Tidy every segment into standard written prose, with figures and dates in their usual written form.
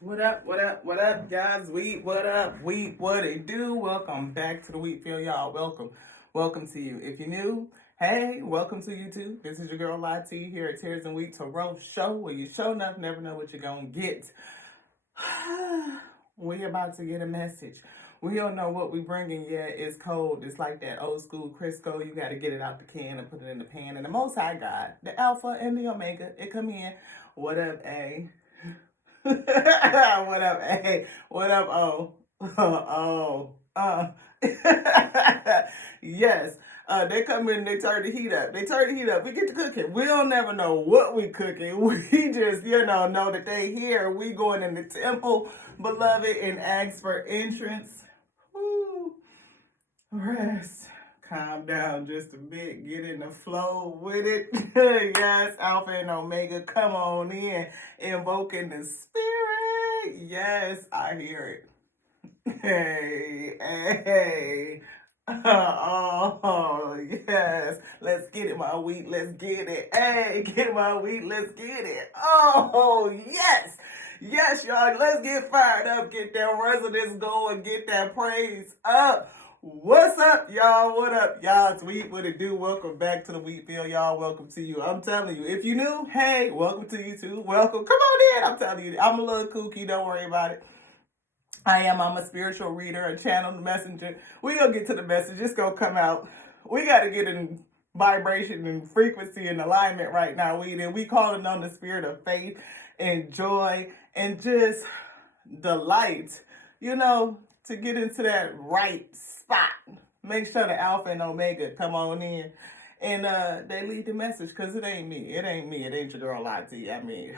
What up, what up, guys? What up? What it do? Welcome back to the Wheat Field, y'all. Welcome to you. If you're new, hey, welcome to YouTube. This is your girl, Lati, here at Tears and Wheat Tarot Show, where you show enough, never know what you're gonna get. We about to get a message. We don't know what we bringing yet. It's cold. It's like that old school Crisco. You got to get it out the can and put it in the pan. And the Most High God, the Alpha and the Omega, it come in. What up, A? What up, A? What up, O? Oh, yes. They come in, they turn the heat up. We get to cooking. We don't never know what we cooking. We just, know that they here. We going in the temple, beloved, and ask for entrance. Woo. Rest. Calm down just a bit. Get in the flow with it. Yes, Alpha and Omega, come on in. Invoking the spirit. Yes, I hear it. Hey. Oh, yes. Let's get it, my wheat. Let's get it. Hey, get my wheat. Let's get it. Oh, yes. Yes, y'all. Let's get fired up. Get that resonance going. Get that praise up. What's up, y'all? What up, y'all? It's Wheat. What it do? Welcome back to the Wheat Field, y'all. Welcome to you. I'm telling you, if you new, hey, welcome to you too. Welcome. Come on in. I'm telling you, I'm a little kooky. Don't worry about it. I'm a spiritual reader, a channel messenger. We gonna get to the message. It's gonna come out. We gotta get in vibration and frequency and alignment right now. We calling on the spirit of faith and joy and just delight, to get into that right spot. Make sure the Alpha and Omega come on in and they lead the message, because it ain't me. It ain't me. It ain't your girl Lati. I mean,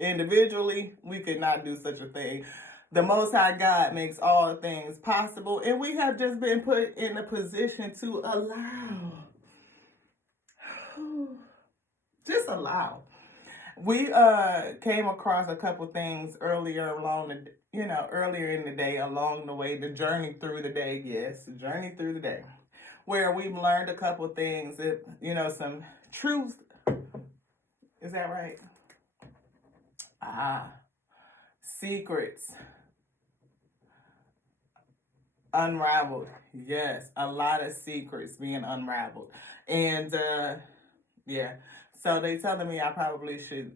individually, we could not do such a thing. The Most High God makes all things possible, and we have just been put in a position to allow. Just allow. We came across a couple things earlier earlier in the day, along the way, the journey through the day. Yes, the journey through the day, where we've learned a couple things that, some truth. Is that right? Secrets unraveled. Yes, a lot of secrets being unraveled. And yeah, so they telling me I probably should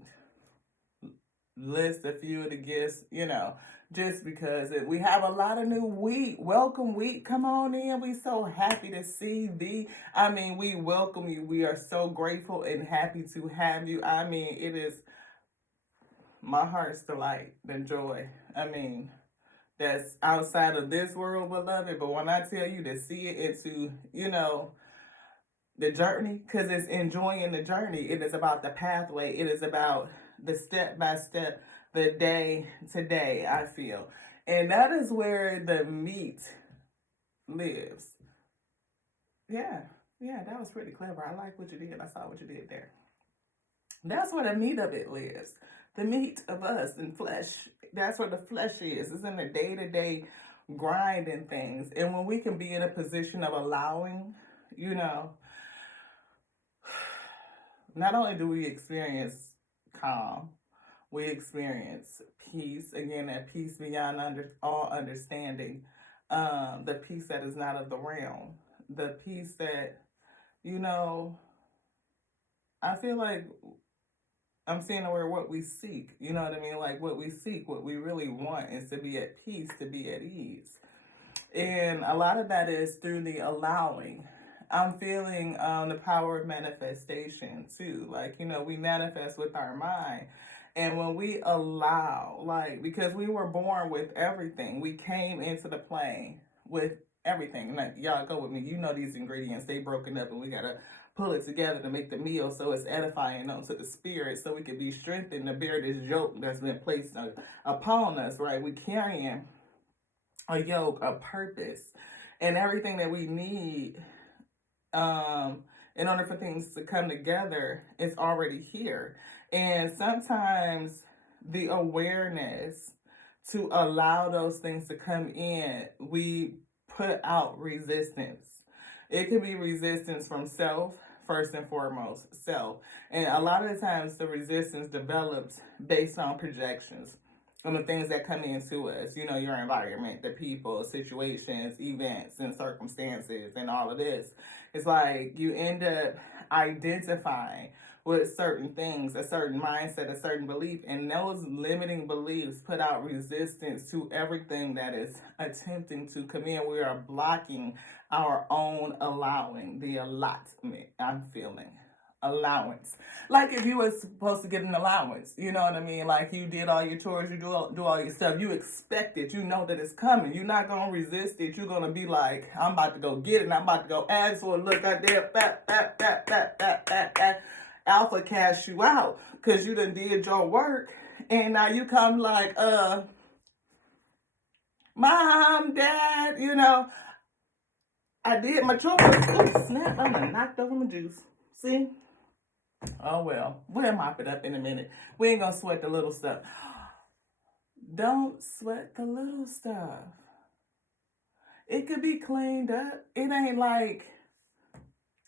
list a few of the gifts, just because we have a lot of new wheat. Welcome, wheat. Come on in. We so happy to see thee. I mean, we welcome you. We are so grateful and happy to have you. I mean, it is my heart's delight, the joy. I mean, that's outside of this world, beloved. But when I tell you to see it into, the journey, because it's enjoying the journey. It is about the pathway. It is about the step by step, the day to day, I feel. And that is where the meat lives. Yeah, that was pretty clever. I like what you did. I saw what you did there. That's where the meat of it lives. The meat of us and flesh. That's where the flesh is. It's in the day-to-day grind and things. And when we can be in a position of allowing, not only do we experience calm, we experience peace. Again, that peace beyond all understanding. The peace that is not of the realm. The peace that, I feel like I'm seeing the word what we seek. You know what I mean? Like what we seek, what we really want is to be at peace, to be at ease. And a lot of that is through the allowing. I'm feeling the power of manifestation too. Like, we manifest with our mind. And when we allow, because we were born with everything, we came into the plane with everything. Like, y'all go with me. These ingredients, they broken up and we got to pull it together to make the meal so it's edifying unto the spirit, so we can be strengthened to bear this yoke that's been placed upon us, right? We carrying a yoke, a purpose, and everything that we need in order for things to come together is already here. And sometimes the awareness to allow those things to come in, we put out resistance. It can be resistance from self, first and foremost, self. And a lot of the times the resistance develops based on projections. and the things that come into us, you know, your environment, the people, situations, events, and circumstances, and all of this. It's like you end up identifying with certain things, a certain mindset, a certain belief, and those limiting beliefs put out resistance to everything that is attempting to come in. We are blocking our own allowing, the allotment I'm feeling. Allowance. Like if you were supposed to get an allowance, you know what I mean? Like you did all your chores, you do all your stuff, you expect it, you know that it's coming. You're not gonna resist it. You're gonna be like, I'm about to go get it, and I'm about to go ask for it. Look out there, alpha cash you out because you done did your work, and now you come like, mom, dad, you know, I did my chores. Ooh, snap! I done knocked over my juice. See? Oh well, we'll mop it up in a minute. We ain't gonna sweat the little stuff. Don't sweat the little stuff. It could be cleaned up. It ain't like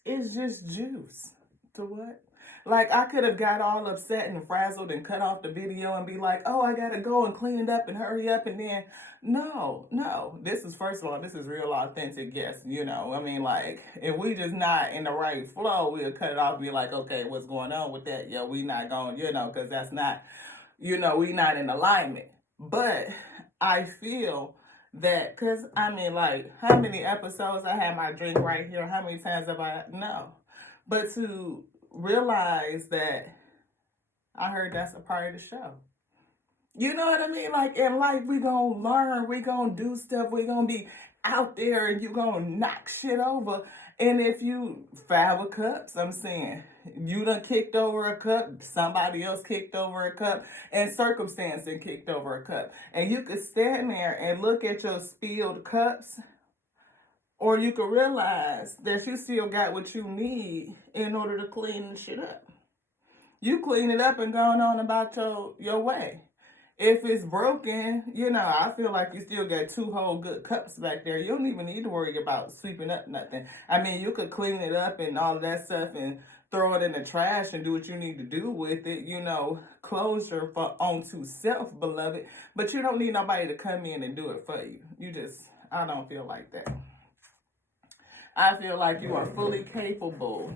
it's just juice. To what? Like I could have got all upset and frazzled and cut off the video and be like, oh, I gotta go and clean it up and hurry up, and then no. This is, first of all, this is real authentic, yes, you know. I mean, like, if we just not in the right flow, we'll cut it off and be like, okay, what's going on with that? Yeah, we not going, you know, because that's not, you know, we not in alignment. But I feel that, because I mean, like, how many episodes I had my drink right here? How many times have I? No. But to realize that I heard that's a part of the show. You know what I mean? Like in life, we gonna learn, we gonna do stuff, we gonna be out there, and you gonna knock shit over. And if you 5 cups, I'm saying, you done kicked over a cup, somebody else kicked over a cup, and circumstance done kicked over a cup. And you could stand there and look at your spilled cups, or you could realize that you still got what you need in order to clean the shit up. You clean it up and going on about your way. If it's broken, you know, I feel like you still got 2 whole good cups back there. You don't even need to worry about sweeping up nothing. I mean, you could clean it up and all that stuff and throw it in the trash and do what you need to do with it, you know, closure for onto self, beloved. But you don't need nobody to come in and do it for you. I don't feel like that. I feel like you are fully capable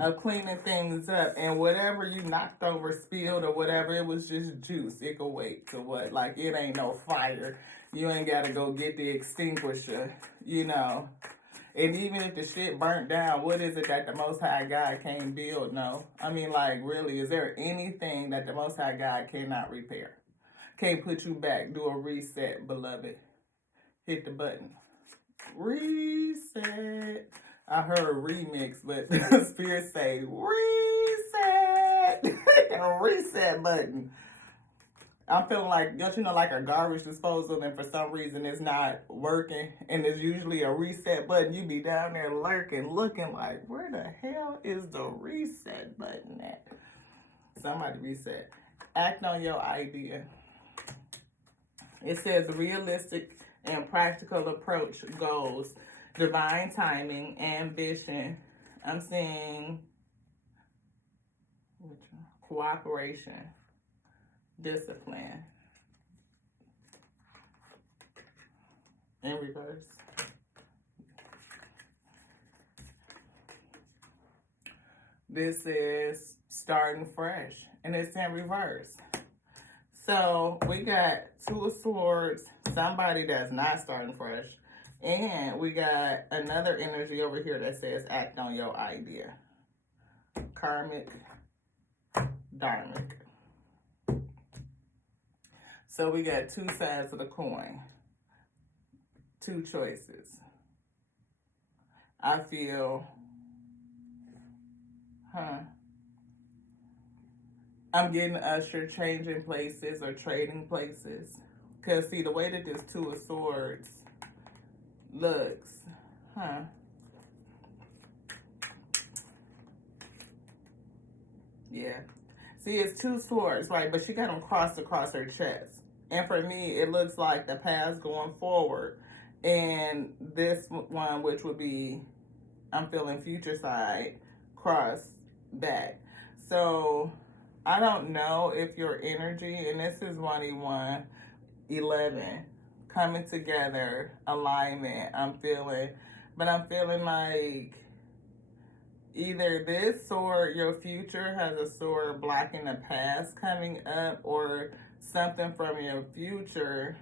of cleaning things up, and whatever you knocked over, spilled, or whatever, it was just juice. It could wait to what? Like, it ain't no fire. You ain't got to go get the extinguisher, you know. And even if the shit burnt down, what is it that the Most High God can't build? No. I mean, like, really, is there anything that the Most High God cannot repair? Can't put you back. Do a reset, beloved. Hit the button. Reset. I heard remix, but the spirit say reset. A reset button. I'm feeling like, don't you know, like a garbage disposal, and for some reason it's not working, and there's usually a reset button. You be down there lurking, looking like, where the hell is the reset button at? Somebody reset. Act on your idea. It says realistic and practical approach, goals, divine timing, ambition. I'm seeing cooperation, discipline. In reverse. This is starting fresh, and it's in reverse. So we got 2 of Swords, somebody that's not starting fresh, and we got another energy over here that says act on your idea. Karmic, dharmic. So we got 2 sides of the coin, 2 choices. I feel, I'm getting usher changing places or trading places. Because, see, the way that this 2 of Swords looks, yeah. See, it's 2 swords, right? But she got them crossed across her chest. And for me, it looks like the paths going forward. And this one, which would be, I'm feeling future side, cross back. So I don't know if your energy, and this is 1E1, 11, coming together, alignment, I'm feeling, but I'm feeling like either this or your future has a sword blocking the past coming up, or something from your future.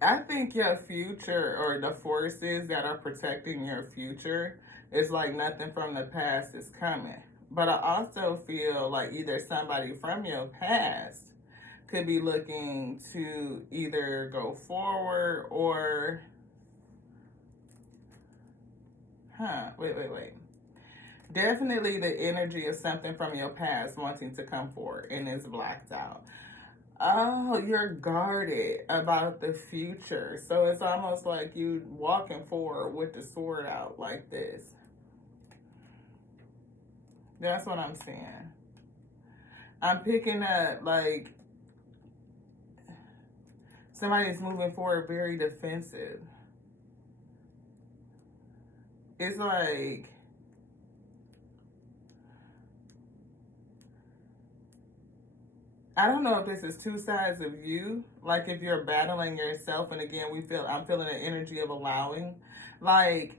I think your future, or the forces that are protecting your future, is like nothing from the past is coming. But I also feel like either somebody from your past could be looking to either go forward or, wait. Definitely the energy of something from your past wanting to come forward, and it's blacked out. Oh, you're guarded about the future. So it's almost like you walking forward with the sword out like this. That's what I'm seeing. I'm picking up like somebody's moving forward very defensive. It's like I don't know if this is two sides of you. Like if you're battling yourself, and again, I'm feeling an energy of allowing. Like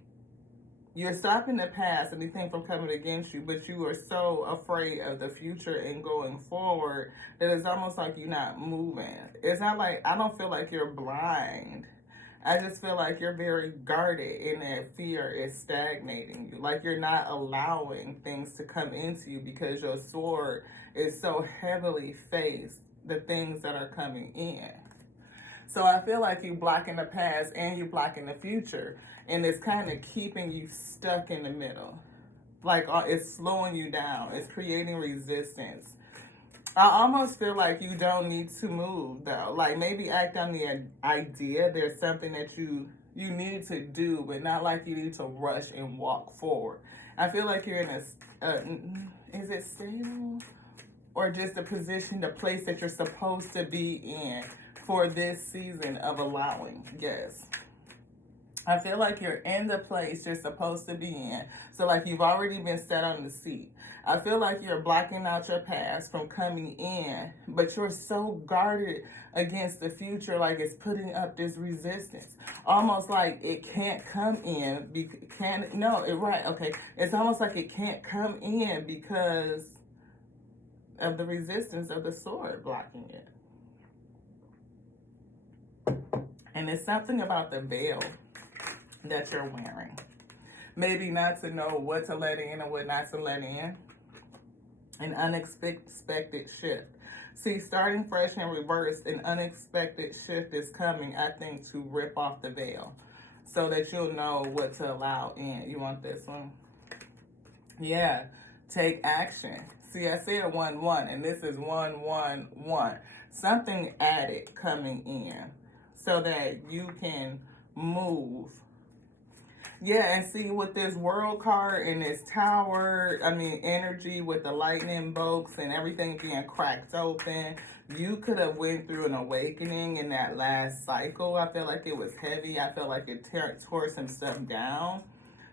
you're stopping the past, anything from coming against you, but you are so afraid of the future and going forward that it's almost like you're not moving. It's not like, I don't feel like you're blind. I just feel like you're very guarded, and that fear is stagnating you. Like you're not allowing things to come into you because your sword is so heavily faced the things that are coming in. So I feel like you blocking the past and you blocking the future, and it's kind of keeping you stuck in the middle. Like it's slowing you down. It's creating resistance. I almost feel like you don't need to move though. Like maybe act on the idea there's something that you need to do, but not like you need to rush and walk forward. I feel like you're in is it stable? Or just a position, the place that you're supposed to be in for this season of allowing. Yes. I feel like you're in the place you're supposed to be in. So like you've already been set on the seat. I feel like you're blocking out your past from coming in, but you're so guarded against the future, like it's putting up this resistance. Almost like it can't come in. It's almost like it can't come in because of the resistance of the sword blocking it. And it's something about the veil that you're wearing. Maybe not to know what to let in and what not to let in. An unexpected shift. See, starting fresh and reversed, an unexpected shift is coming, I think, to rip off the veil so that you'll know what to allow in. You want this one? Yeah. Take action. See, I said 1-1, and this is 1-1-1. Something added coming in so that you can move. Yeah, and see with this world card and this tower, energy with the lightning bolts and everything being cracked open, you could have went through an awakening in that last cycle. I feel like it was heavy. I feel like it tore some stuff down.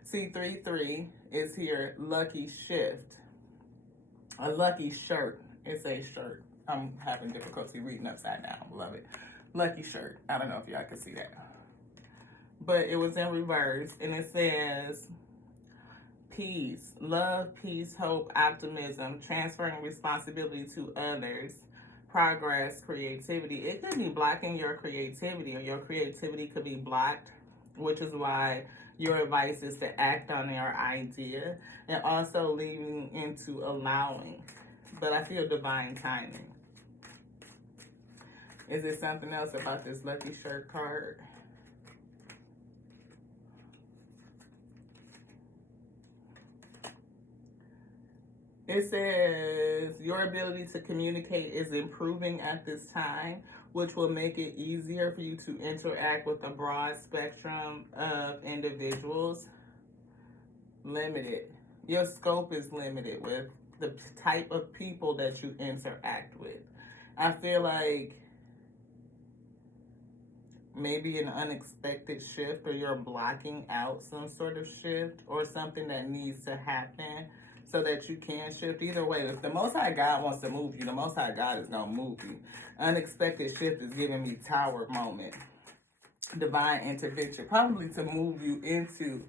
See, 3-3 is here, lucky shift. A lucky shirt. It's a shirt. I'm having difficulty reading upside down. Love it. Lucky shirt. I don't know if y'all can see that. But it was in reverse, and it says peace, love, peace, hope, optimism, transferring responsibility to others, progress, creativity. It could be blocking your creativity, or your creativity could be blocked, which is why your advice is to act on your idea, and also leading into allowing. But I feel divine timing. Is there something else about this lucky shirt card? It says your ability to communicate is improving at this time, which will make it easier for you to interact with a broad spectrum of individuals. Limited. Your scope is limited with the type of people that you interact with. I feel like maybe an unexpected shift, or you're blocking out some sort of shift or something that needs to happen so that you can shift. Either way, if the Most High God wants to move you, the Most High God is going to move you. Unexpected shift is giving me tower moment. Divine intervention, probably to move you into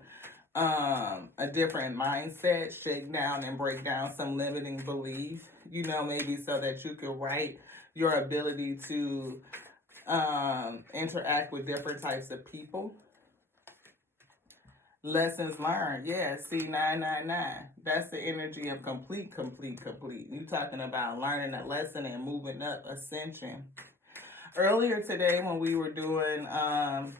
a different mindset, shake down and break down some limiting beliefs, maybe so that you can write your ability to interact with different types of people. Lessons learned. Yeah, see, 999. That's the energy of complete. You talking about learning a lesson and moving up, ascension. Earlier today when we were doing, I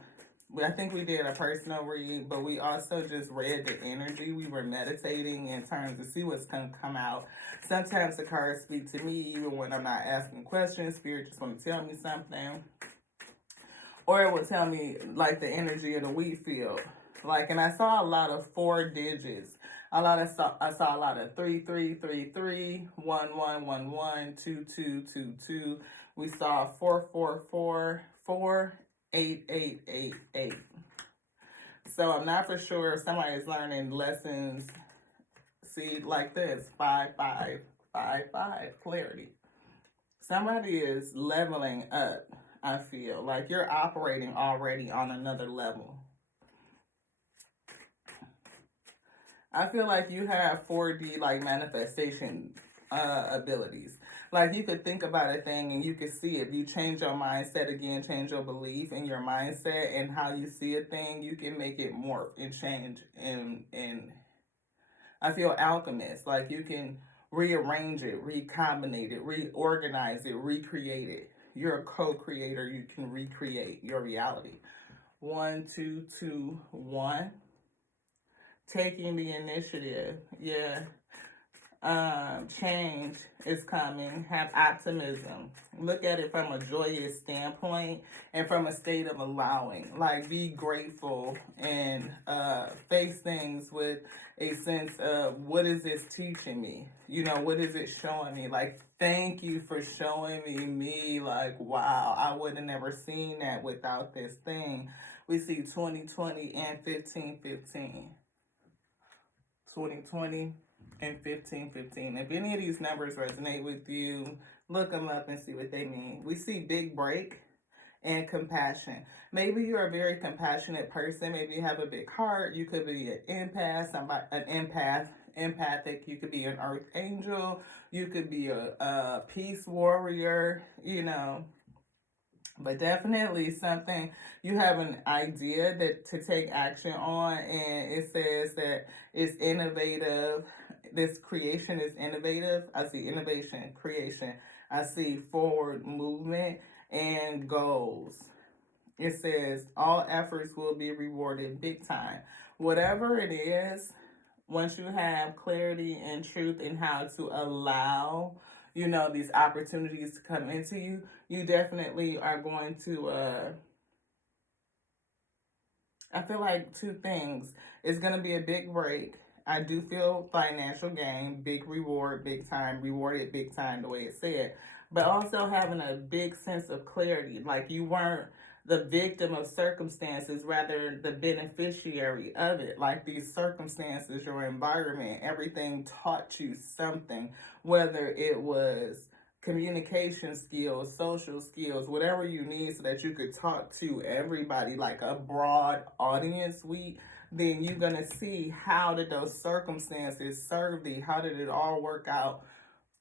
think we did a personal read, but we also just read the energy. We were meditating in terms to see what's going to come out. Sometimes the cards speak to me even when I'm not asking questions. Spirit just want to tell me something. Or it will tell me, like, the energy of the wheat field. Like, and I saw a lot of 4 digits. I saw a lot of 3333, 1111, 2222. We saw 444, 48888. So I'm not for sure if somebody is learning lessons, see, like this, 5555, clarity. Somebody is leveling up. I feel like you're operating already on another level. I feel like you have 4D like manifestation abilities. Like you could think about a thing and you could see it. You change your mindset again, change your belief in your mindset and how you see a thing, you can make it morph and change. And I feel alchemist. Like you can rearrange it, recombinate it, reorganize it, recreate it. You're a co-creator. You can recreate your reality. 1, 2, 2, 1. Taking the initiative. Yeah. Change is coming. Have optimism. Look at it from a joyous standpoint and from a state of allowing. Like be grateful and face things with a sense of what is this teaching me? What is it showing me? Like, thank you for showing me. Like, wow, I would have never seen that without this thing. We see 2020 and 1515. 2020 and 1515. If any of these numbers resonate with you, look them up and see what they mean. We see big break and compassion. Maybe you're a very compassionate person. Maybe you have a big heart. You could be an empath, empathic. You could be an earth angel. You could be a peace warrior, But definitely something you have an idea that to take action on, and it says that it's innovative. This creation is innovative. I see innovation, creation. I see forward movement and goals. It says all efforts will be rewarded big time. Whatever it is, once you have clarity and truth in how to allow these opportunities to come into you, you definitely are going to, I feel like 2 things. It's going to be a big break. I do feel financial gain, big reward, big time, rewarded big time, the way it said. But also having a big sense of clarity. Like you weren't the victim of circumstances, rather the beneficiary of it. Like these circumstances, your environment, everything taught you something, whether it was communication skills, social skills, whatever you need so that you could talk to everybody like a broad audience week, then you're going to see how did those circumstances serve thee? How did it all work out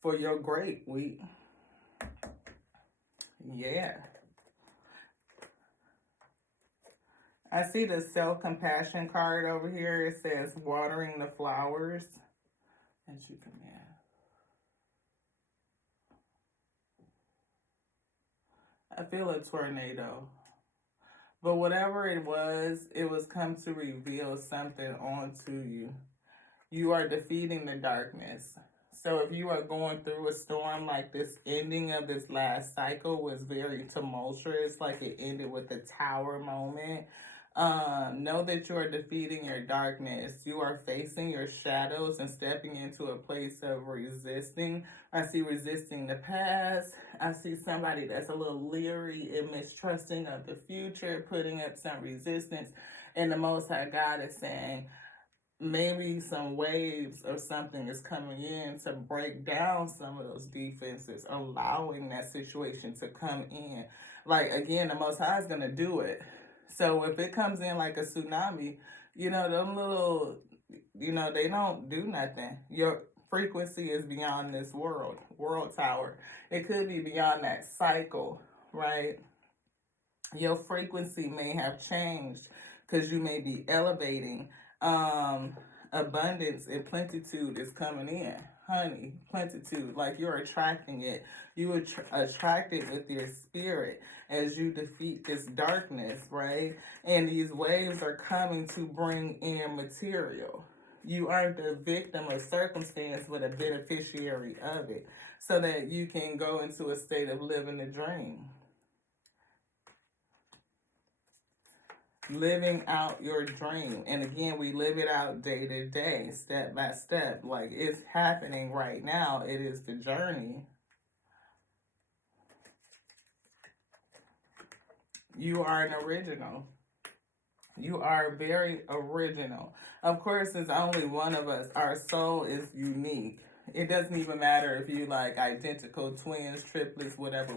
for your great week? Yeah. I see the self-compassion card over here. It says watering the flowers. And you can, I feel a tornado. But whatever it was come to reveal something onto you. You are defeating the darkness. So if you are going through a storm, like this ending of this last cycle was very tumultuous, like it ended with the tower moment. Know that you are defeating your darkness. You are facing your shadows and stepping into a place of resisting. I see resisting the past. I see somebody that's a little leery and mistrusting of the future, putting up some resistance. And the Most High God is saying, maybe some waves or something is coming in to break down some of those defenses, allowing that situation to come in. Like, again, the Most High is going to do it. So if it comes in like a tsunami, them little, they don't do nothing. Your frequency is beyond this world tower. It could be beyond that cycle, right? Your frequency may have changed because you may be elevating. Abundance and plenitude is coming in. Honey, plenitude, like you're attracting it. You attract it with your spirit as you defeat this darkness, right? And these waves are coming to bring in material. You aren't the victim of circumstance, but a beneficiary of it, so that you can go into a state of living the dream. Living out your dream. And again, we live it out day to day, step by step. Like, it's happening right now. It is the journey. You are an original. You are very original. Of course, there's only one of us. Our soul is unique. It doesn't even matter if you like identical twins, triplets, whatever.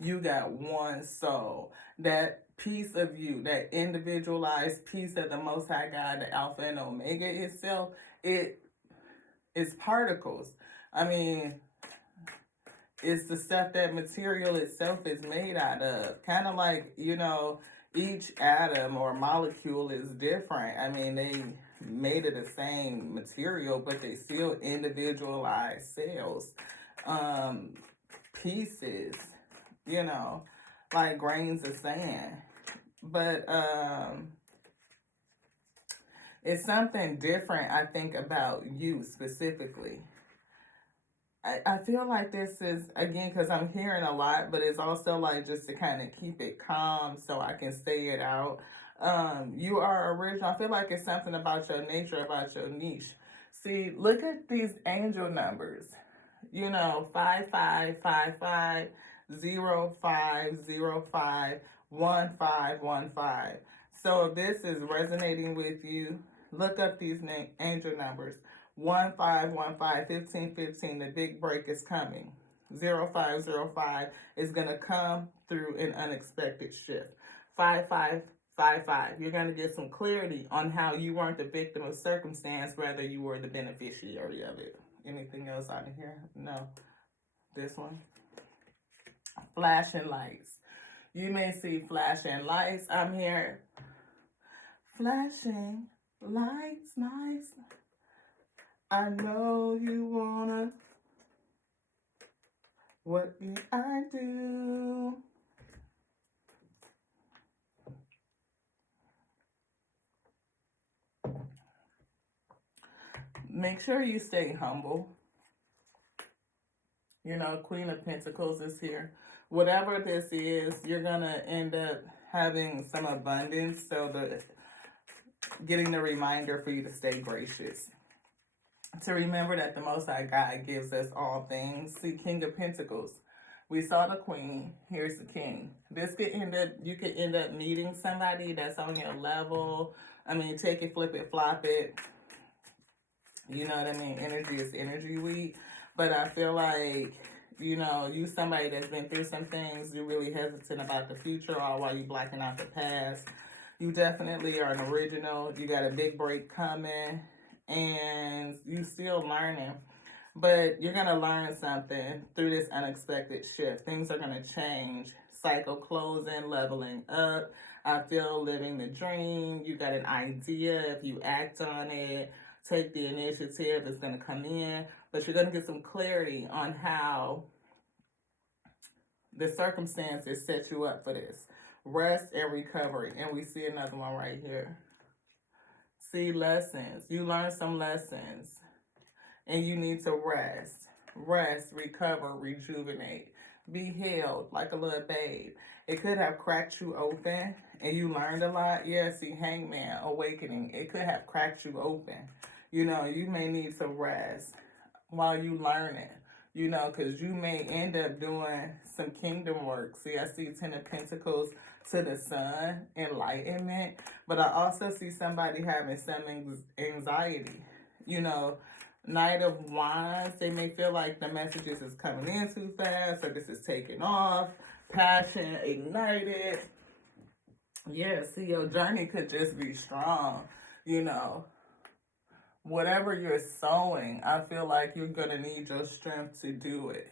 You got one soul. That piece of you, that individualized piece of the Most High God, the Alpha and Omega itself, it is particles. I mean, it's the stuff that material itself is made out of. Kind of like, each atom or molecule is different. I mean, they made of the same material, but they still individualized cells, pieces, like grains of sand. But it's something different, I think, about you specifically. I feel like this is, again, because I'm hearing a lot, but it's also like just to kind of keep it calm so I can say it out. You are original. I feel like it's something about your nature, about your niche. See, look at these angel numbers. 5555, 0505, 1515. So if this is resonating with you, look up these angel numbers. 1515, 1515, the big break is coming. 0505 is going to come through an unexpected shift. 5555, you're going to get some clarity on how you weren't the victim of circumstance, rather you were the beneficiary of it. Anything else out of here? No. This one. Flashing lights. You may see flashing lights. I'm here. Flashing lights, nice. I know you wanna. What do I do? Make sure you stay humble. Queen of Pentacles is here. Whatever this is, you're gonna end up having some abundance. So getting the reminder for you to stay gracious. To remember that the Most High God gives us all things. See, King of Pentacles. We saw the Queen. Here's the King. You could end up meeting somebody that's on your level. I mean, take it, flip it, flop it. You know what I mean? Energy is energy week. But I feel like, you somebody that's been through some things, you're really hesitant about the future, or while you blacking out the past. You definitely are an original. You got a big break coming. And you still learning, but you're going to learn something through this unexpected shift. Things are going to change. Cycle closing, leveling up. I feel living the dream. You got an idea. If you act on it, take the initiative, it's going to come in. But you're going to get some clarity on how the circumstances set you up for this. Rest and recovery. And we see another one right here. See, lessons. You learn some lessons. And you need to rest. Rest, recover, rejuvenate. Be healed like a little babe. It could have cracked you open and you learned a lot. Yeah, see, Hangman, awakening. It could have cracked you open. You know, you may need some rest while you learn it. You know, because you may end up doing some kingdom work. See, I see Ten of Pentacles to the Sun, enlightenment. But I also see somebody having some anxiety. You know, Knight of Wands, they may feel like the messages is coming in too fast, or this is taking off. Passion ignited. Yeah, see, your journey could just be strong. You know, whatever you're sowing, I feel like you're going to need your strength to do it.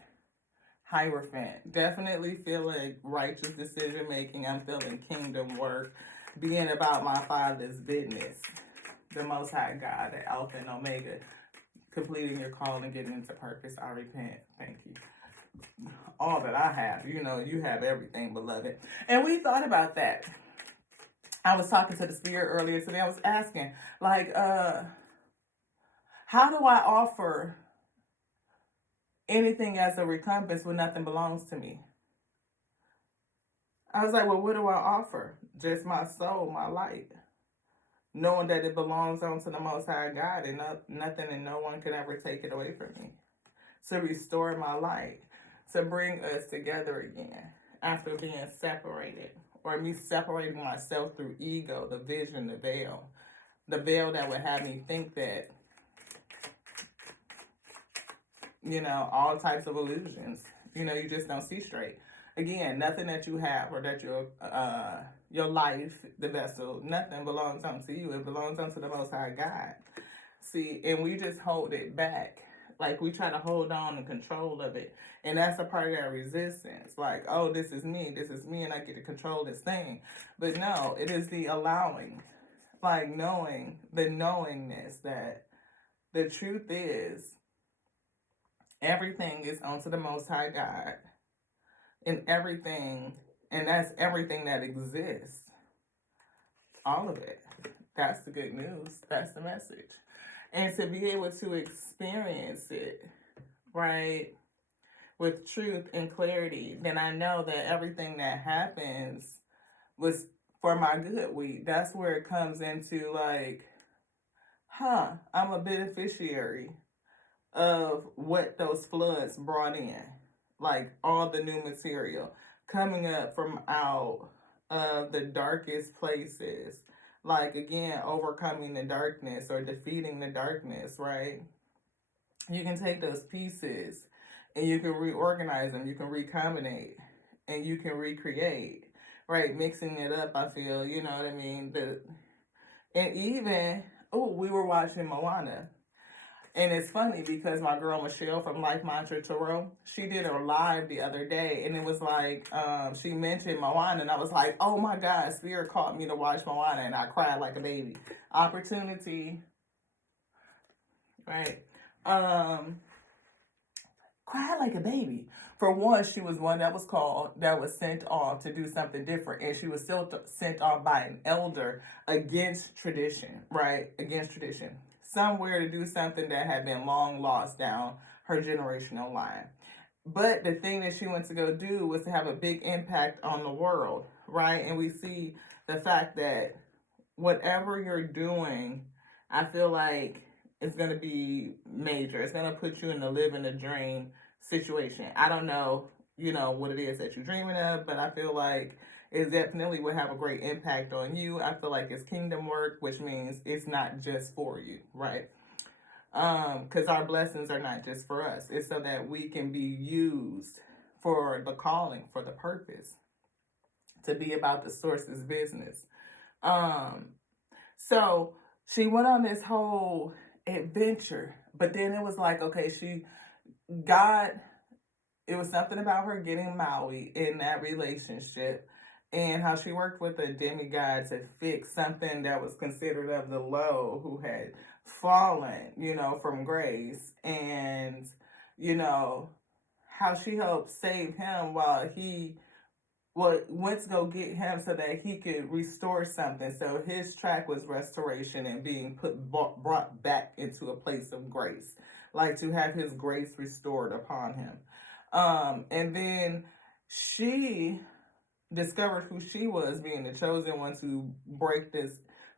Hierophant, definitely feeling righteous decision making. I'm feeling kingdom work, being about my Father's business. The Most High God, the Alpha and Omega, completing your call and getting into purpose. I repent. Thank you. All that I have, you know, you have everything, beloved. And we thought about that. I was talking to the Spirit earlier today. I was asking, like, how do I offer anything as a recompense when nothing belongs to me? I was like, well, what do I offer? Just my soul, my light. Knowing that it belongs unto the Most High God, and nothing and no one can ever take it away from me. To restore my light. To bring us together again after being separated. Or me separating myself through ego, the vision, the veil. The veil that would have me think that, you know, all types of illusions. You know, you just don't see straight. Again, nothing that you have or that your life, the vessel, nothing belongs unto you. It belongs unto the Most High God. See, and we just hold it back. Like, we try to hold on and control of it. And that's a part of that resistance. Like, oh, this is me, and I get to control this thing. But no, it is the allowing. Like, knowing, the knowingness that the truth is, everything is unto the Most High God. And everything, and that's everything that exists. All of it. That's the good news. That's the message. And to be able to experience it, right, with truth and clarity, then I know that everything that happens was for my good week. That's where it comes into, like, I'm a beneficiary of what those floods brought in. Like, all the new material coming up from out of the darkest places. Like, again, overcoming the darkness or defeating the darkness, right? You can take those pieces and you can reorganize them. You can recombinate and you can recreate, right? Mixing it up, I feel, you know what I mean? And even, we were watching Moana. And it's funny because my girl Michelle from Life Mantra Tarot, she did her live the other day, and it was like, she mentioned Moana, and I was like, oh my God, Spirit called me to watch Moana, and I cried like a baby. Opportunity, right? Cried like a baby. For one, she was one that was sent off to do something different, and she was still sent off by an elder against tradition, right? Against tradition. Somewhere to do something that had been long lost down her generational line. But the thing that she went to go do was to have a big impact on the world, right? And we see the fact that whatever you're doing, I feel like it's going to be major. It's going to put you in the live in the dream situation. I don't know, what it is that you're dreaming of, but I feel like it definitely will have a great impact on you. I feel like it's kingdom work, which means it's not just for you, right? Because our blessings are not just for us. It's so that we can be used for the calling, for the purpose, to be about the source's business. So she went on this whole adventure, but then it was like, okay, it was something about her getting Maui in that relationship, and how she worked with a demigod to fix something that was considered of the low, who had fallen, from grace, and, how she helped save him while he went to go get him so that he could restore something. So his track was restoration and being brought back into a place of grace, like to have his grace restored upon him. And then she discovered who she was, being the chosen one to break this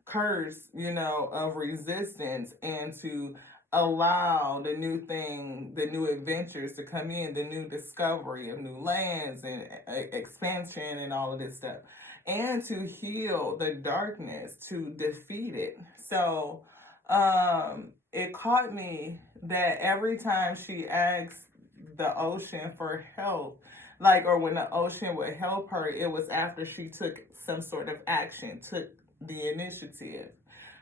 curse, of resistance, and to allow the new thing, the new adventures to come in, the new discovery of new lands and expansion and all of this stuff, and to heal the darkness, to defeat it. So it caught me that every time she asked the ocean for help, or when the ocean would help her, it was after she took some sort of action, took the initiative.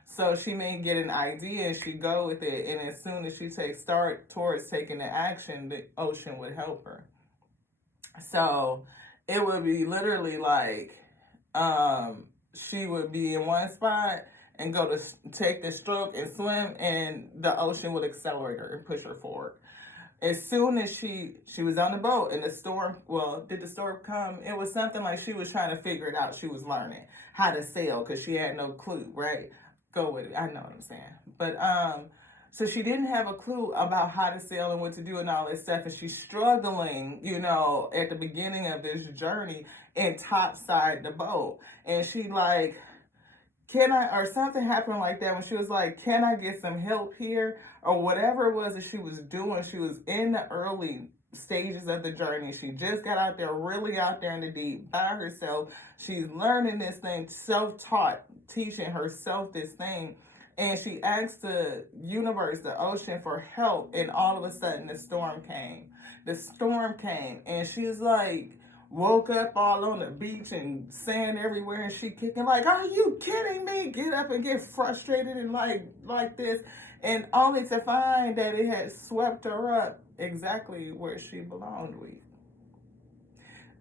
So she may get an idea and she go with it, and as soon as she start towards taking the action, the ocean would help her. So it would be literally like she would be in one spot and go to take the stroke and swim, and the ocean would accelerate her and push her forward. As soon as she was on the boat and the storm, did the storm come? It was something like she was trying to figure it out. She was learning how to sail because she had no clue, right? Go with it. I know what I'm saying. But so she didn't have a clue about how to sail and what to do and all this stuff. And she's struggling, at the beginning of this journey and topside the boat. And she like, or something happened like that when she was like, can I get some help here? Or whatever it was that she was doing. She was in the early stages of the journey. She just got out there, really out there in the deep by herself. She's learning this thing, self-taught, teaching herself this thing. And she asked the universe, the ocean, for help. And all of a sudden, the storm came. The storm came. And she's like, woke up all on the beach and sand everywhere, and she kicking like, are you kidding me? Get up and get frustrated and like this. And only to find that it had swept her up exactly where she belonged with.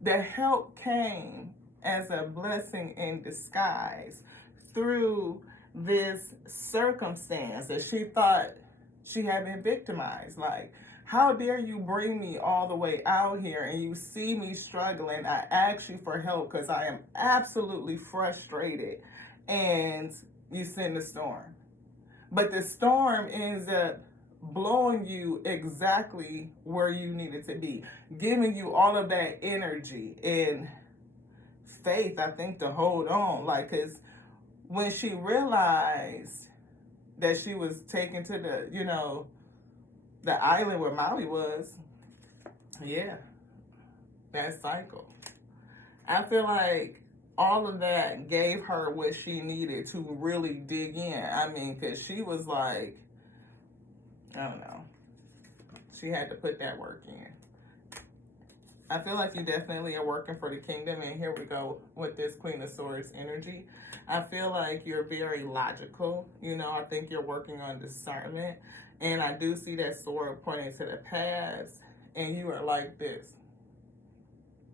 The help came as a blessing in disguise through this circumstance that she thought she had been victimized. Like, how dare you bring me all the way out here and you see me struggling? I ask you for help because I am absolutely frustrated, and you send the storm. But the storm ends up blowing you exactly where you needed to be, giving you all of that energy and faith, I think, to hold on. Because when she realized that she was taken to the island where Maui was, that cycle. I feel like all of that gave her what she needed to really dig in. I mean, because she was like, I don't know. She had to put that work in. I feel like you definitely are working for the kingdom. And here we go with this Queen of Swords energy. I feel like you're very logical. I think you're working on discernment. And I do see that sword pointing to the past. And you are like this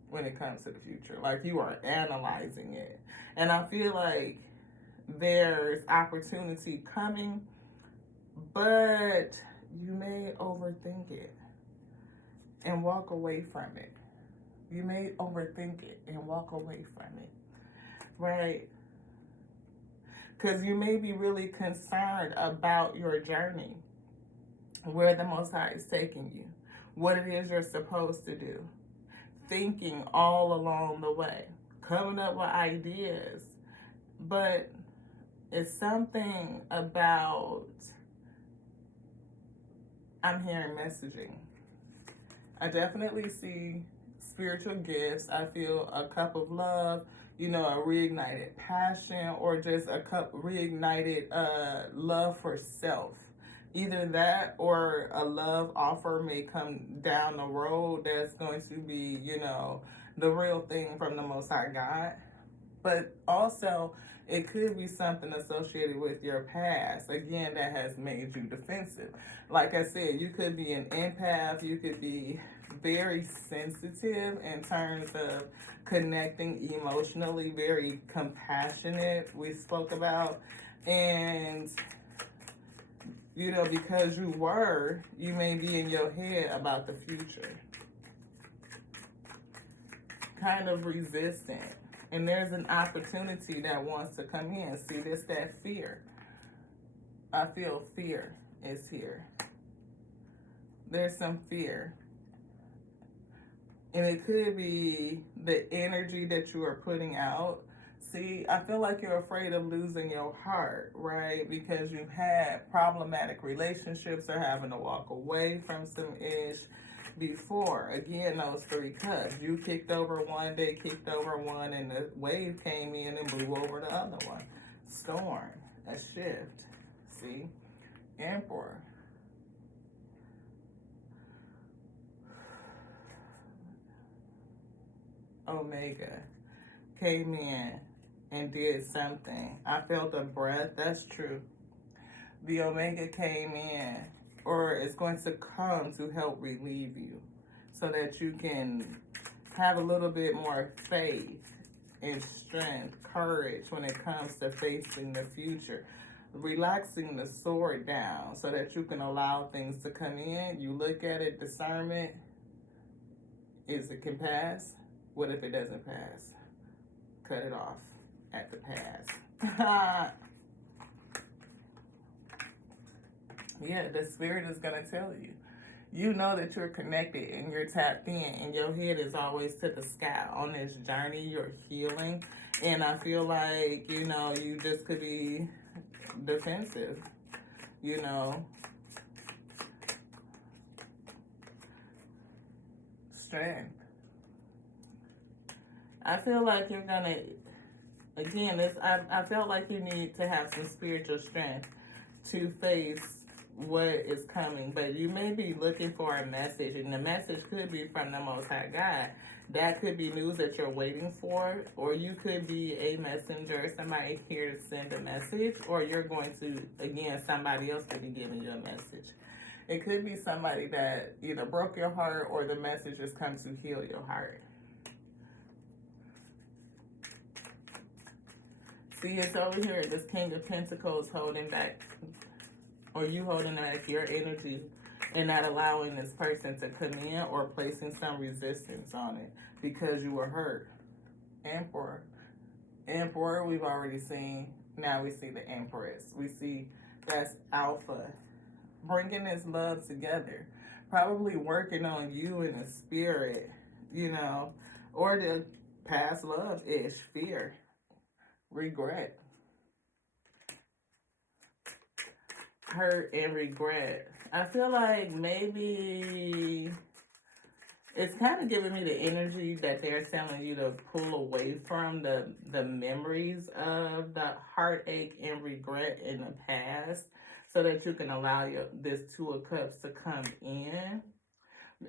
when it comes to the future. Like, you are analyzing it. And I feel like there's opportunity coming, but you may overthink it and walk away from it. You may overthink it and walk away from it, right? Because you may be really concerned about your journey, where the Most High is taking you, what it is you're supposed to do, thinking all along the way, coming up with ideas. But it's something about, I'm hearing messaging. I definitely see spiritual gifts. I feel a cup of love, a reignited passion, or just a reignited love for self. Either that or a love offer may come down the road that's going to be, the real thing from the Most High God. But also, it could be something associated with your past, again, that has made you defensive. Like I said, you could be an empath. You could be very sensitive in terms of connecting emotionally, very compassionate, we spoke about. And because you may be in your head about the future, kind of resistant. And there's an opportunity that wants to come in. See, that fear. I feel fear is here. There's some fear And it could be the energy that you are putting out. See, I feel like you're afraid of losing your heart, right? Because you've had problematic relationships or having to walk away from some ish before. Again, those 3 cups. You kicked over one, they kicked over one, and the wave came in and blew over the other one. Storm, a shift. See? Emperor. Omega came in and did something. I felt a breath. That's true. The Omega came in, or is going to come to help relieve you so that you can have a little bit more faith and strength, courage when it comes to facing the future. Relaxing the sword down so that you can allow things to come in. You look at it, discernment is it can pass. What if it doesn't pass? Cut it off at the pass. Yeah, the spirit is going to tell you. You know that you're connected and you're tapped in, and your head is always to the sky on this journey. You're healing. And I feel like, you just could be defensive, strength. I feel like you're going to, again, I felt like you need to have some spiritual strength to face what is coming, but you may be looking for a message, and the message could be from the Most High God. That could be news that you're waiting for, or you could be a messenger, somebody here to send a message, or you're going to, again, somebody else could be giving you a message. It could be somebody that either broke your heart or the message has come to heal your heart. See, it's over here, this King of Pentacles holding back, or you holding back your energy and not allowing this person to come in, or placing some resistance on it because you were hurt. Emperor. Emperor, we've already seen. Now we see the Empress. We see that's Alpha. Bringing this love together. Probably working on you in the spirit, or the past love-ish, fear, regret. Hurt and regret. I feel like maybe it's kind of giving me the energy that they're telling you to pull away from the memories of the heartache and regret in the past so that you can allow this 2 of Cups to come in.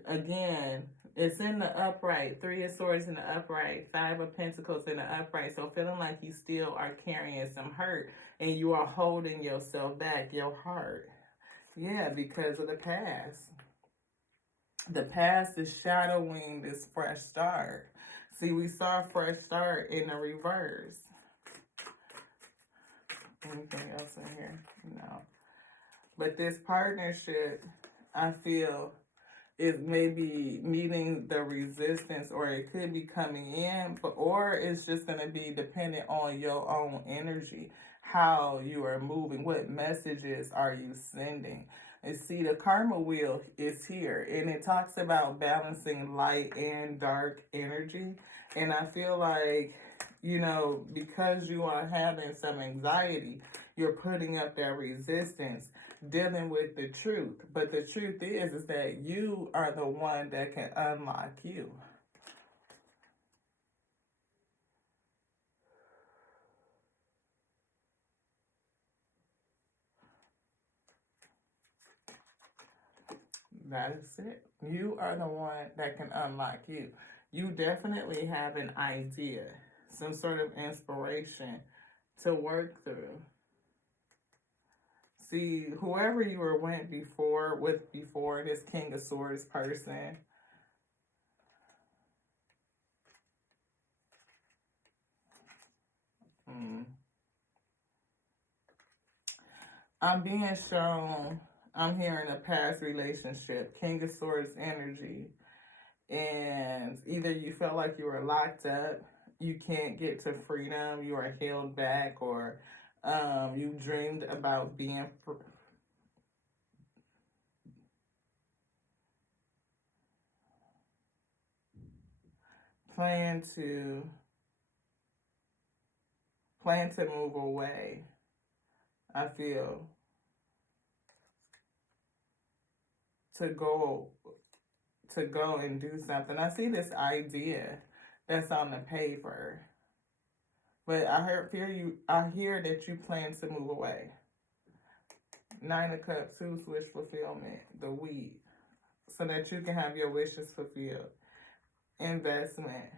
Again, it's in the upright. 3 of Swords in the upright. 5 of Pentacles in the upright. So feeling like you still are carrying some hurt and you are holding yourself back, your heart. Yeah, because of the past. The past is shadowing this fresh start. See, we saw a fresh start in the reverse. Anything else in here? No. But this partnership, I feel, is maybe meeting the resistance, or it could be coming in, or it's just going to be dependent on your own energy, how you are moving, what messages are you sending. And see, the karma wheel is here, and it talks about balancing light and dark energy. And I feel like, because you are having some anxiety, you're putting up that resistance, dealing with the truth. But the truth is that you are the one that can unlock you. That is it. You are the one that can unlock you. You definitely have an idea, some sort of inspiration to work through. See, whoever you went before, this King of Swords person, I'm being shown, I'm hearing a past relationship, King of Swords energy, and either you felt like you were locked up, you can't get to freedom, you are held back, or you dreamed about being plan to move away. I feel to go and do something. I see this idea that's on the paper, but I hear that you plan to move away. 9 of Cups, who's wish fulfillment, the wheat, so that you can have your wishes fulfilled. Investment.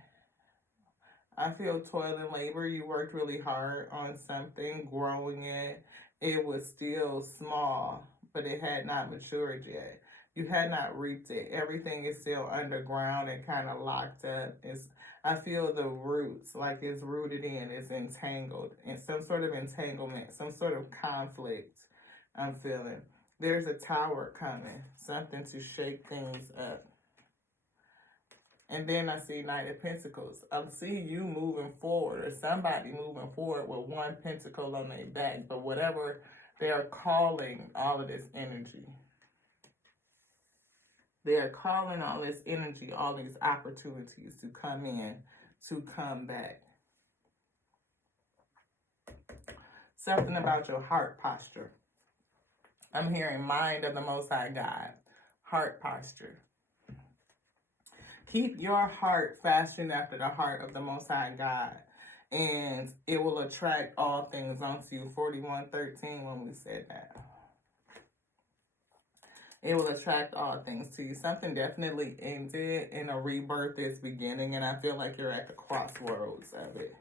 I feel toil and labor. You worked really hard on something, growing it. It was still small, but it had not matured yet. You had not reaped it. Everything is still underground and kind of locked up. I feel the roots, like it's rooted in, it's entangled, in some sort of entanglement, some sort of conflict I'm feeling. There's a tower coming, something to shake things up. And then I see Knight of Pentacles. I see you moving forward, or somebody moving forward with one pentacle on their back. But whatever they're calling all of this energy. They're calling all this energy, all these opportunities to come in, to come back. Something about your heart posture. I'm hearing mind of the Most High God. Heart posture. Keep your heart fastened after the heart of the Most High God, and it will attract all things unto you. 41:13 when we said that. It will attract all things to you. Something definitely ended and a rebirth is beginning, and I feel like you're at the crossroads of it.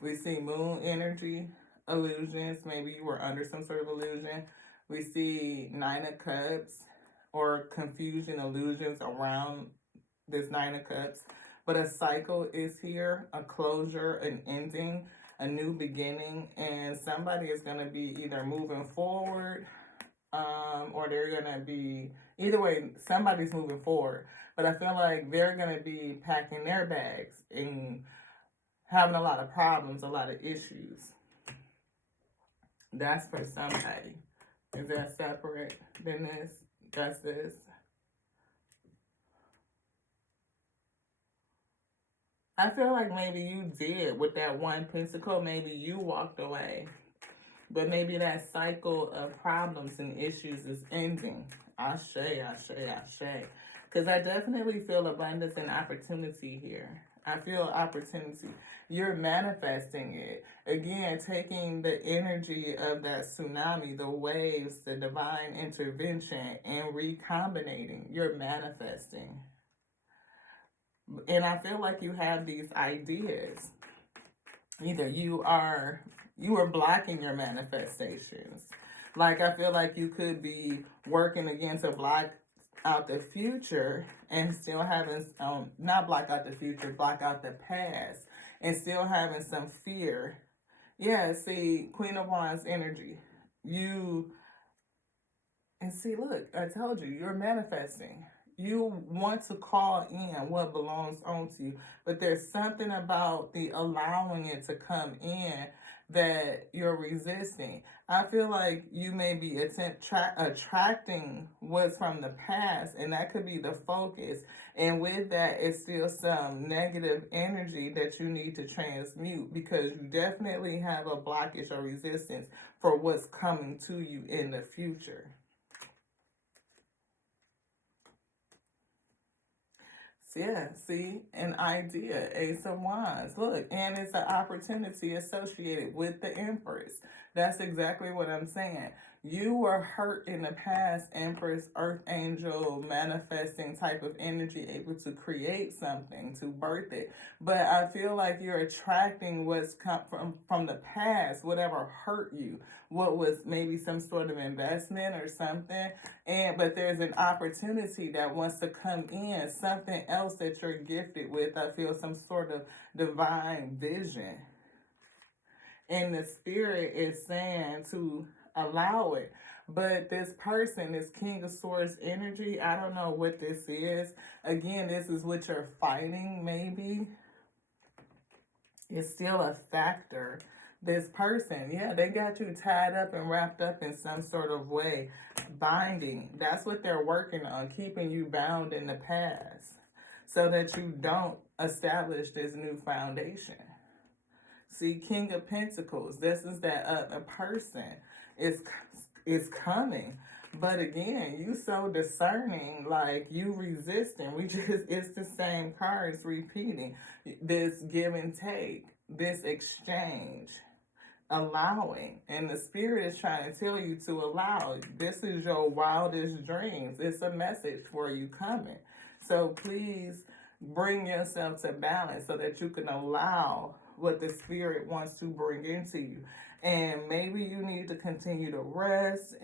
We see moon energy, illusions. Maybe you were under some sort of illusion. We see 9 of Cups or confusion, illusions around this 9 of Cups. But a cycle is here, a closure, an ending, a new beginning. And somebody is going to be either moving forward or they're going to be, either way, somebody's moving forward. But I feel like they're going to be packing their bags and having a lot of problems, a lot of issues. That's for somebody. Is that separate than this? That's this. I feel like maybe you did with that one pentacle. Maybe you walked away. But maybe that cycle of problems and issues is ending. Ashe, ashe, ashe. Because I definitely feel abundance and opportunity here. I feel opportunity. You're manifesting it. Again, taking the energy of that tsunami, the waves, the divine intervention, and recombinating. You're manifesting. And I feel like you have these ideas. Either you are blocking your manifestations. Like, I feel like you could be working again to block out the future and still having, not block out the future, block out the past and still having some fear. Yeah, see, Queen of Wands energy. And see, look, I told you, you're manifesting. You want to call in what belongs onto you, but there's something about the allowing it to come in that you're resisting. I feel like you may be attracting what's from the past, and that could be the focus. And with that, it's still some negative energy that you need to transmute, because you definitely have a blockage or resistance for what's coming to you in the future. Yeah, see, an idea, Ace of Wands. Look, and it's an opportunity associated with the Empress. That's exactly what I'm saying. You were hurt in the past, Empress, Earth Angel, manifesting type of energy, able to create something, to birth it. But I feel like you're attracting what's come from the past, whatever hurt you, what was maybe some sort of investment or something. But there's an opportunity that wants to come in, something else that you're gifted with. I feel some sort of divine vision. And the spirit is saying to allow it. But this person, this King of Swords energy, I don't know what this is. Again, this is what you're fighting, maybe. It's still a factor. This person, yeah, they got you tied up and wrapped up in some sort of way. Binding. That's what they're working on, keeping you bound in the past. so that you don't establish this new foundation. See, King of Pentacles, this is that a person is coming. But again, you so discerning, like you resisting. It's the same cards repeating. This give and take, this exchange, allowing. And the spirit is trying to tell you to allow. This is your wildest dreams. It's a message for you coming. So please bring yourself to balance so that you can allow what the spirit wants to bring into you. And maybe you need to continue to rest,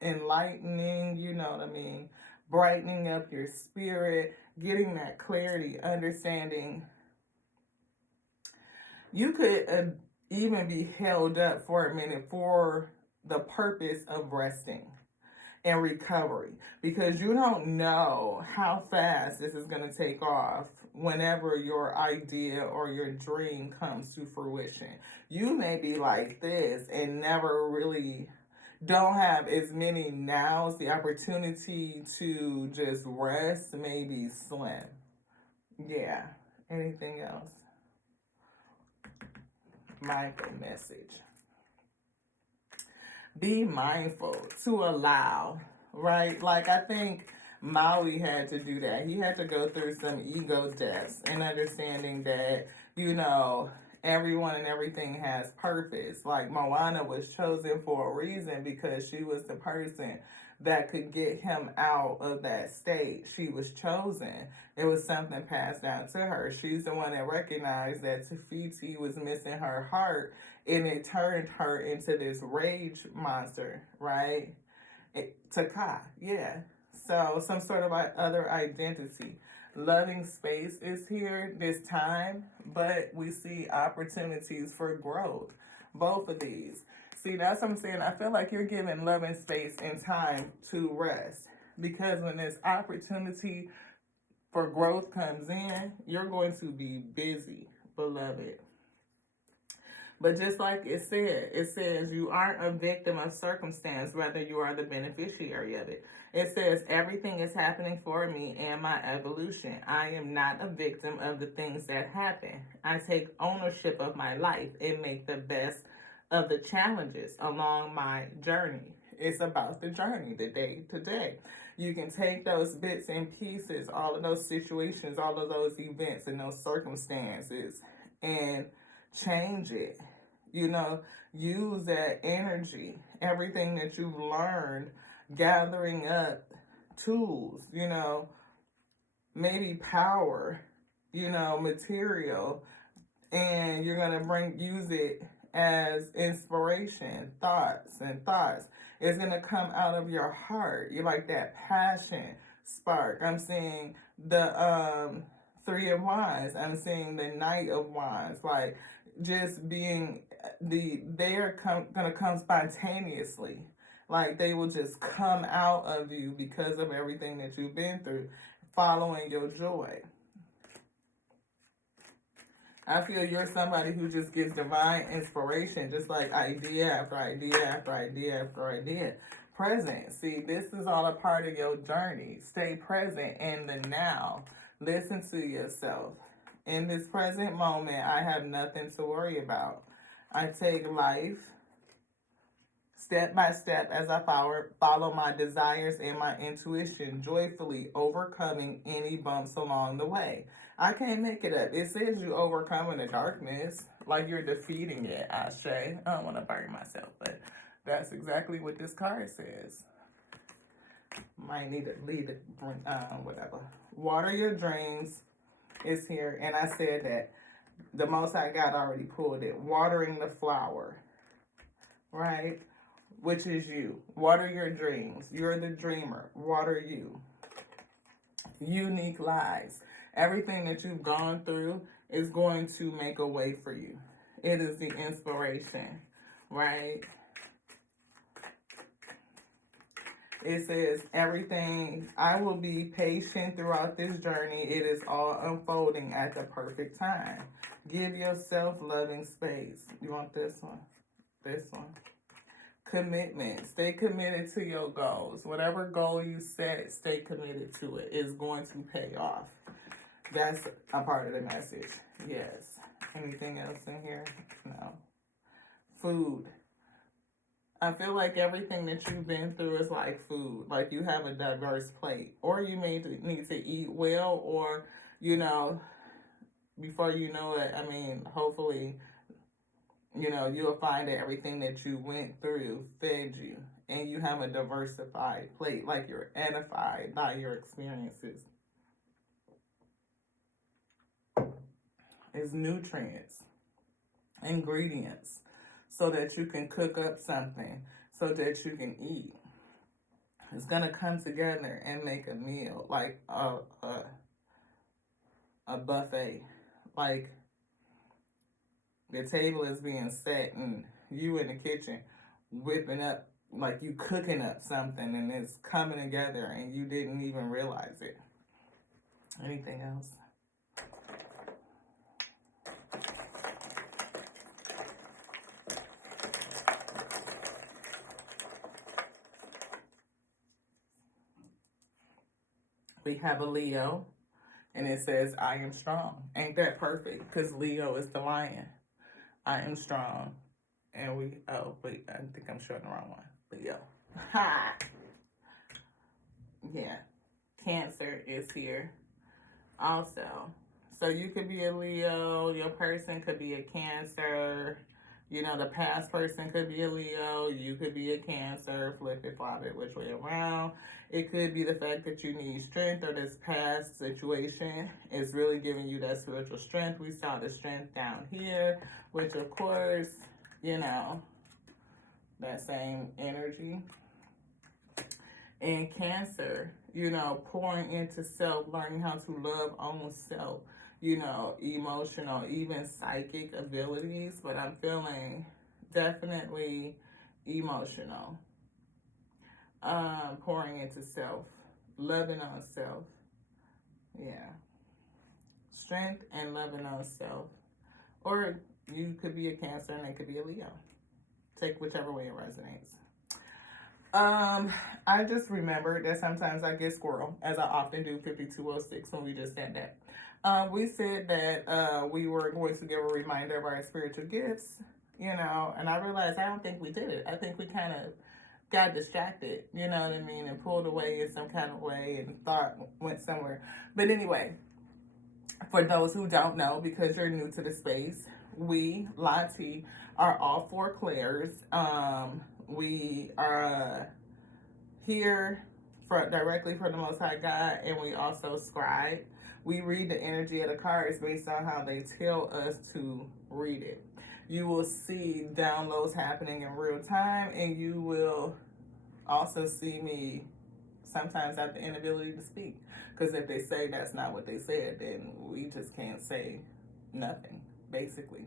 enlightening, you know what I mean, brightening up your spirit, getting that clarity, understanding. You could even be held up for a minute for the purpose of resting and recovery, because you don't know how fast this is going to take off whenever your idea or your dream comes to fruition. You may be like this and never really don't have as many nows. The opportunity to just rest may be slim. Yeah. Anything else? Mindful message. Be mindful to allow, right? Like, I think Maui had to do that. He had to go through some ego deaths and understanding that, you know, everyone and everything has purpose. Like, Moana was chosen for a reason because she was the person that could get him out of that state. She was chosen. It was something passed down to her. She's the one that recognized that Tafiti was missing her heart, and it turned her into this rage monster, right? Taka, yeah. So some sort of other identity. Loving space is here this time, but we see opportunities for growth. Both of these. See, that's what I'm saying. I feel like you're giving loving space and time to rest, because when this opportunity for growth comes in, you're going to be busy, beloved. But just like it says you aren't a victim of circumstance, rather you are the beneficiary of it. It says everything is happening for me and my evolution. I am not a victim of the things that happen. I take ownership of my life and make the best of the challenges along my journey. It's about the journey, the day to day. You can take those bits and pieces, all of those situations, all of those events and those circumstances, and change it. You know, use that energy, everything that you've learned, gathering up tools, you know, maybe power, you know, material, and you're going to use it as inspiration, thoughts. It's going to come out of your heart. You're like that passion spark. I'm seeing the Three of Wands. I'm seeing the Knight of Wands. Like, just being they're going to come spontaneously. Like, they will just come out of you because of everything that you've been through, following your joy. I feel you're somebody who just gets divine inspiration, just like idea after idea after idea after idea. Present. See, this is all a part of your journey. Stay present in the now. Listen to yourself. In this present moment, I have nothing to worry about. I take life step by step as I follow my desires and my intuition, joyfully overcoming any bumps along the way. I can't make it up. It says you overcoming the darkness, like you're defeating it, Ashe. I don't want to burn myself, but that's exactly what this card says. Might need to leave it, whatever. Water your dreams is here, and I said that the most I got already pulled it. Watering the flower, right? Which is you. Water your dreams. You're the dreamer. Water you. Unique lives. Everything that you've gone through is going to make a way for you. It is the inspiration, right? It says everything, I will be patient throughout this journey. It is all unfolding at the perfect time. Give yourself loving space. You want this one? This one. Commitment. Stay committed to your goals. Whatever goal you set, stay committed to it. It's going to pay off. That's a part of the message. Yes. Anything else in here? No. Food. I feel like everything that you've been through is like food. Like you have a diverse plate. Or you may need to eat well, or, you know, before you know it, I mean, hopefully, you know, you'll find that everything that you went through fed you. And you have a diversified plate. Like you're edified by your experiences. It's nutrients, ingredients, so that you can cook up something, so that you can eat. It's gonna come together and make a meal, like a buffet. Like the table is being set and you in the kitchen whipping up, like you cooking up something, and it's coming together and you didn't even realize it. Anything else? We have a Leo, and it says, I am strong. Ain't that perfect? Because Leo is the lion. I am strong. And we, oh, wait, I think I'm showing the wrong one. Leo. Ha! Yeah. Cancer is here also. So you could be a Leo. Your person could be a Cancer. You know, the past person could be a Leo. You could be a Cancer. Flip it, flop it, which way around. It could be the fact that you need strength, or this past situation is really giving you that spiritual strength. We saw the strength down here, which of course, you know, that same energy. And Cancer, you know, pouring into self, learning how to love on self, you know, emotional, even psychic abilities, but I'm feeling definitely emotional. Pouring into self, loving on self. Yeah. Strength and loving on self. Or you could be a Cancer and it could be a Leo. Take whichever way it resonates. I just remembered that sometimes I get squirrel, as I often do, 5206, when we just said that. We said that we were going to give a reminder of our spiritual gifts, you know, and I realized I don't think we did it. I think we kind of got distracted, you know what I mean, and pulled away in some kind of way and thought went somewhere. But anyway, for those who don't know, because you're new to the space, we, Lati, are all four clairs. We are here directly for the Most High God, and we also scribe. We read the energy of the cards based on how they tell us to read it. You will see downloads happening in real time, and you will also see me sometimes have the inability to speak. Because if they say that's not what they said, then we just can't say nothing, basically.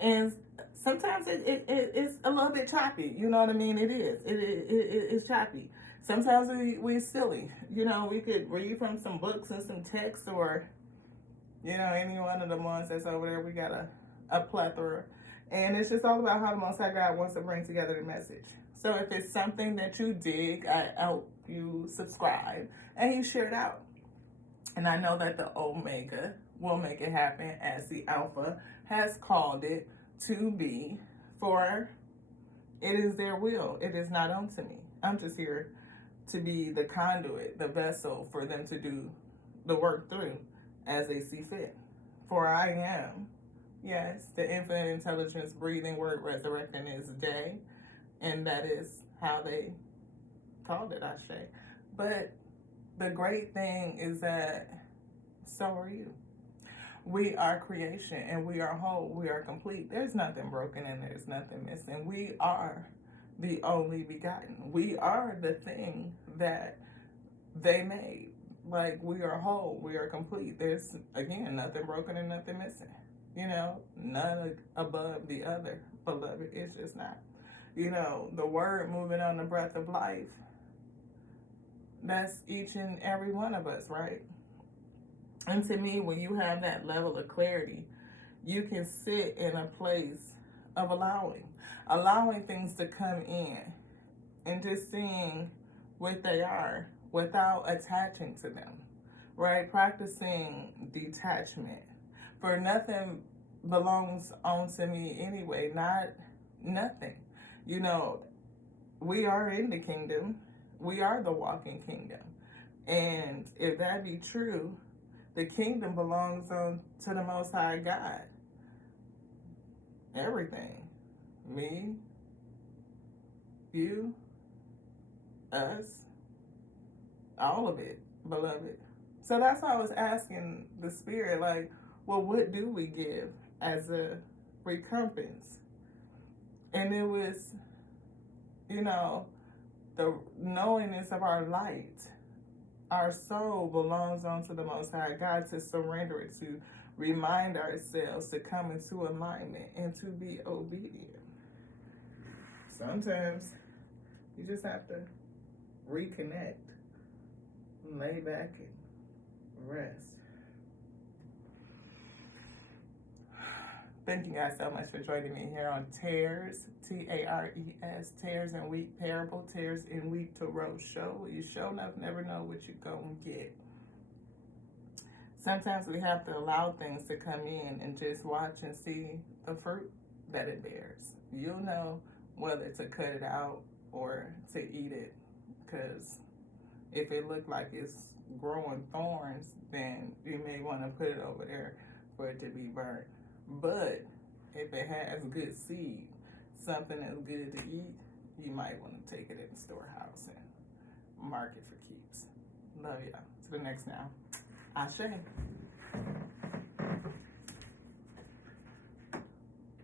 And sometimes it's a little bit choppy. You know what I mean? It is. It's choppy. Sometimes we silly. You know, we could read from some books and some texts, or, you know, any one of the ones that's over there. We got a plethora. And it's just all about how the Most High God wants to bring together the message. So if it's something that you dig, I hope you subscribe and you share it out. And I know that the Omega will make it happen, as the Alpha has called it to be, for it is their will. It is not unto me. I'm just here to be the conduit, the vessel for them to do the work through as they see fit. For I am, yes, the infinite intelligence, breathing word, resurrecting is day. And that is how they called it, I say. But the great thing is that so are you. We are creation, and we are whole. We are complete. There's nothing broken and there's nothing missing. We are the only begotten. We are the thing that they made. Like, we are whole. We are complete. There's, again, nothing broken and nothing missing. You know, none above the other. Beloved, it's just not. You know, the word moving on the breath of life, that's each and every one of us, right? And to me, when you have that level of clarity, you can sit in a place of allowing things to come in and just seeing what they are without attaching to them, right? Practicing detachment. For nothing belongs onto me anyway, not nothing. You know, we are in the kingdom. We are the walking kingdom. And if that be true, the kingdom belongs to the Most High God. Everything. Me, you, us, all of it, beloved. So that's why I was asking the Spirit, like, well, what do we give as a recompense? And it was, you know, the knowingness of our light. Our soul belongs unto the Most High God, to surrender it, to remind ourselves to come into alignment and to be obedient. Sometimes you just have to reconnect, lay back and rest. Thank you guys so much for joining me here on Tares, Tares, Tares and Wheat Parable, Tares and Wheat Tarot Show. You sure enough never know what you're going to get. Sometimes we have to allow things to come in and just watch and see the fruit that it bears. You'll know whether to cut it out or to eat it, because if it looked like it's growing thorns, then you may want to put it over there for it to be burnt. But if it has good seed, something that's good to eat, you might want to take it in the storehouse and mark it for keeps. Love y'all. To the next now. Ashe.